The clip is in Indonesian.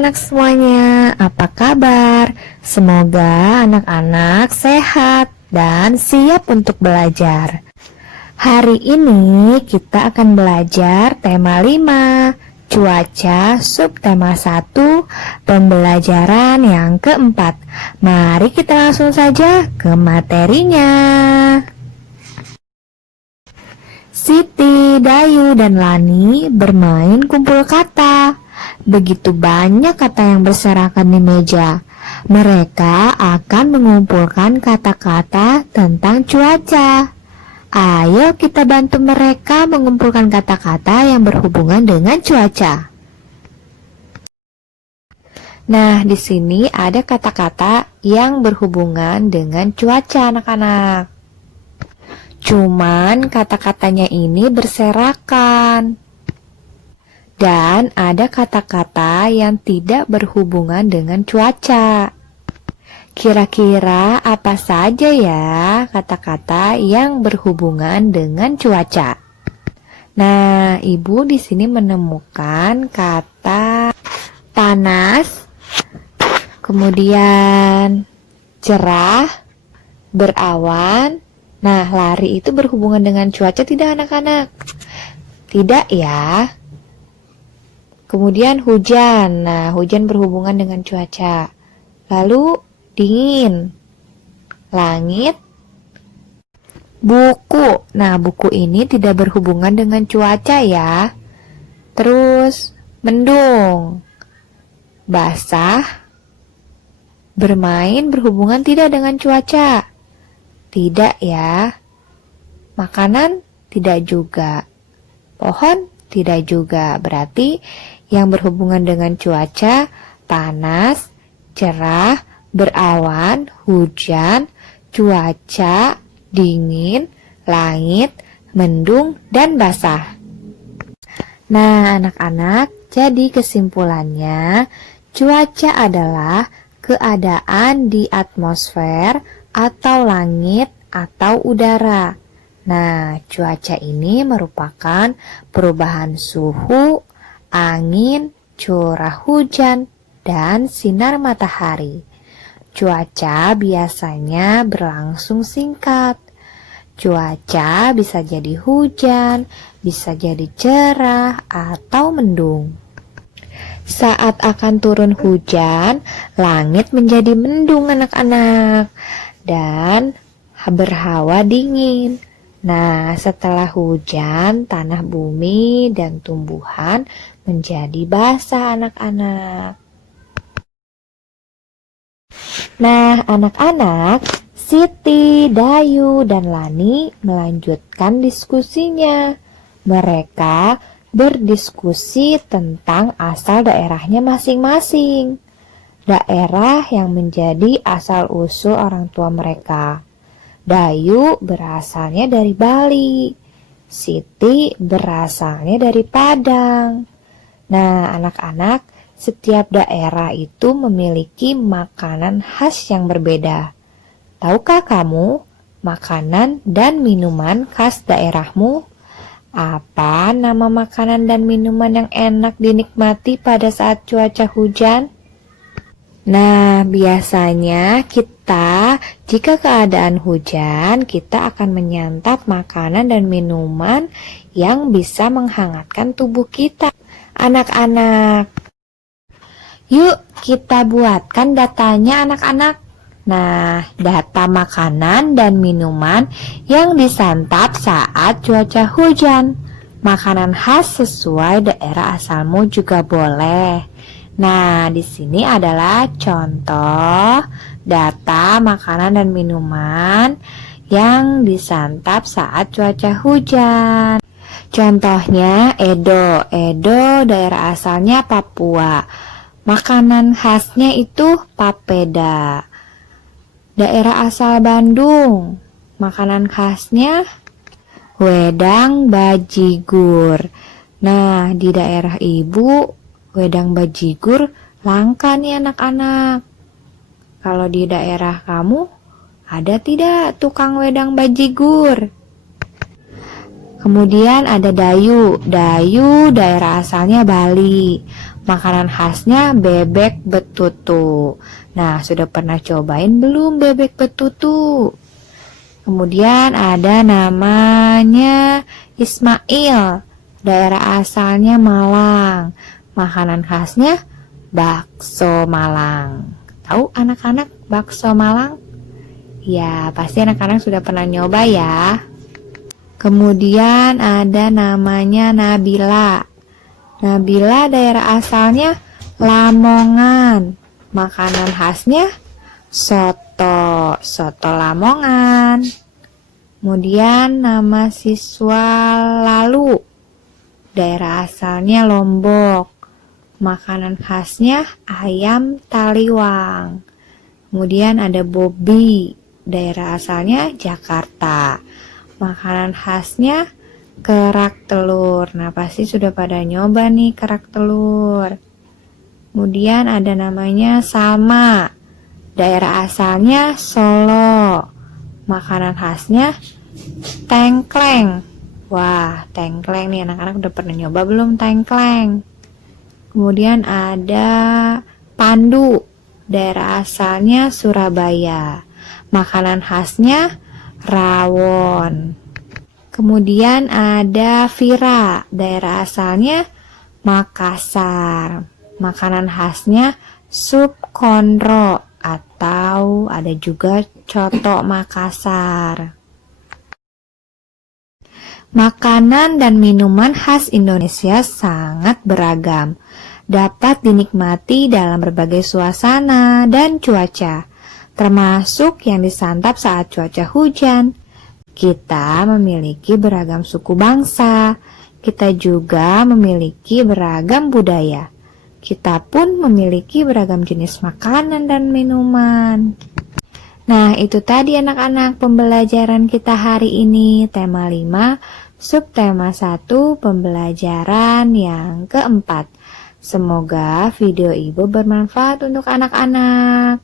anak-anak semuanya, apa kabar? Semoga anak-anak sehat dan siap untuk belajar. Hari ini kita akan belajar tema 5, cuaca, subtema 1, pembelajaran yang keempat. Mari kita langsung saja ke materinya. Siti, Dayu, dan Lani bermain kumpul kata. Begitu banyak kata yang berserakan di meja. Mereka akan mengumpulkan kata-kata tentang cuaca. Ayo kita bantu mereka mengumpulkan kata-kata yang berhubungan dengan cuaca. Nah, di sini ada kata-kata yang berhubungan dengan cuaca, anak-anak. Cuman kata-katanya ini berserakan. Dan ada kata-kata yang tidak berhubungan dengan cuaca. Kira-kira apa saja ya kata-kata yang berhubungan dengan cuaca? Nah, Ibu di sini menemukan kata panas, kemudian cerah, berawan. Nah, lari itu berhubungan dengan cuaca tidak, anak-anak? Tidak ya. Kemudian hujan. Nah, hujan berhubungan dengan cuaca. Lalu dingin. Langit. Buku. Nah, buku ini tidak berhubungan dengan cuaca ya. Terus mendung. Basah. Bermain berhubungan tidak dengan cuaca. Tidak ya. Makanan tidak juga. Pohon tidak juga. Berarti yang berhubungan dengan cuaca, panas, cerah, berawan, hujan, cuaca, dingin, langit, mendung, dan basah. Nah, anak-anak, jadi kesimpulannya, cuaca adalah keadaan di atmosfer atau langit atau udara. Nah, cuaca ini merupakan perubahan suhu, angin, curah hujan, dan sinar matahari. Cuaca biasanya berlangsung singkat. Cuaca bisa jadi hujan, bisa jadi cerah, atau mendung. Saat akan turun hujan, langit menjadi mendung, anak-anak, dan berhawa dingin. Nah, setelah hujan, tanah bumi dan tumbuhan menjadi basah, anak-anak. Nah, anak-anak, Siti, Dayu, dan Lani melanjutkan diskusinya. Mereka berdiskusi tentang asal daerahnya masing-masing. Daerah yang menjadi asal-usul orang tua mereka. Dayu berasalnya dari Bali, Siti berasalnya dari Padang. Nah, anak-anak, setiap daerah itu memiliki makanan khas yang berbeda. Tahukah kamu makanan dan minuman khas daerahmu? Apa nama makanan dan minuman yang enak dinikmati pada saat cuaca hujan? Nah, biasanya jika keadaan hujan, kita akan menyantap makanan dan minuman yang bisa menghangatkan tubuh kita. Anak-anak, yuk kita buatkan datanya, anak-anak. Nah, data makanan dan minuman yang disantap saat cuaca hujan. Makanan khas sesuai daerah asalmu juga boleh. Nah, di sini adalah contoh data makanan dan minuman yang disantap saat cuaca hujan. Contohnya Edo. Edo daerah asalnya Papua. Makanan khasnya itu papeda. Daerah asal Bandung. Makanan khasnya wedang bajigur. Nah, di daerah Ibu wedang bajigur langka nih, anak-anak. Kalau di daerah kamu ada tidak tukang wedang bajigur? Kemudian ada Dayu. Dayu daerah asalnya Bali. Makanan khasnya bebek betutu. Nah, sudah pernah cobain belum bebek betutu? Kemudian ada namanya Ismail. Daerah asalnya Malang. Makanan khasnya bakso Malang. Tahu anak-anak bakso Malang? Ya, pasti anak-anak sudah pernah nyoba ya. Kemudian ada namanya Nabila. Nabila daerah asalnya Lamongan. Makanan khasnya soto Lamongan. Kemudian nama siswa Lalu. Daerah asalnya Lombok. Makanan khasnya ayam taliwang. Kemudian ada Bobby. Daerah asalnya Jakarta. Makanan khasnya kerak telur. Nah, pasti sudah pada nyoba nih kerak telur. Kemudian ada namanya Salma. Daerah asalnya Solo. Makanan khasnya tengkleng. Wah, tengkleng nih anak-anak udah pernah nyoba belum tengkleng? Kemudian ada Pandu. Daerah asalnya Surabaya. Makanan khasnya rawon. Kemudian ada Vira. Daerah asalnya Makassar. Makanan khasnya sup konro atau ada juga coto Makassar. Makanan dan minuman khas Indonesia sangat beragam, dapat dinikmati dalam berbagai suasana dan cuaca, termasuk yang disantap saat cuaca hujan. Kita memiliki beragam suku bangsa, kita juga memiliki beragam budaya. Kita pun memiliki beragam jenis makanan dan minuman. Nah, itu tadi anak-anak pembelajaran kita hari ini, tema 5, subtema 1, pembelajaran yang keempat. Semoga video Ibu bermanfaat untuk anak-anak.